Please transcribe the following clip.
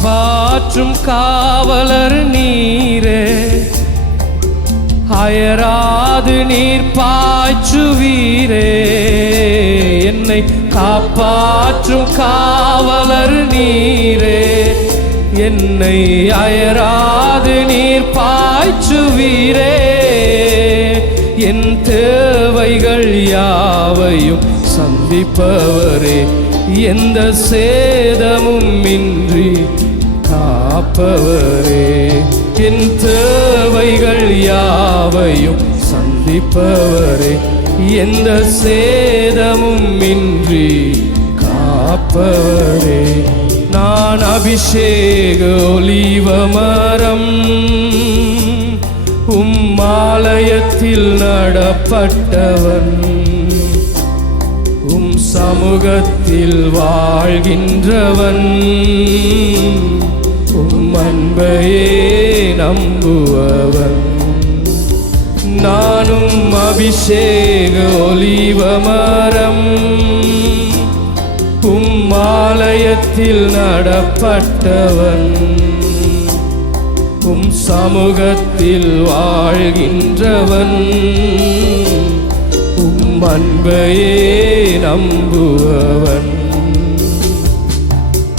காப்பாற்றும் காவலர் நீரே, அயராது நீர் பாய்ச்சுவீரே. என்னை காப்பாற்றும் காவலர் நீரே, என்னை அயராது நீர் பாய்ச்சுவீரே. என் தேவைகள் யாவையும் சந்திப்பவரே, எந்த சேதமும் இன்றி காப்பவரே. என் தேவைகள் யாவையும் சந்திப்பவரே, எந்த சேதமும் இன்றி காப்பவரே. நான் அபிஷேக ஒலிவ மரம், ஆலயத்தில் நடப்பட்டவன், சமூகத்தில் வாழ்கின்றவன், அன்பையே நம்புவவன். நானும் அபிஷேக ஒலிவ மரம், ஆலயத்தில் நடப்பட்டவன், சமூகத்தில் வாழ்கின்றவன், அன்பையே நம்புவவன்.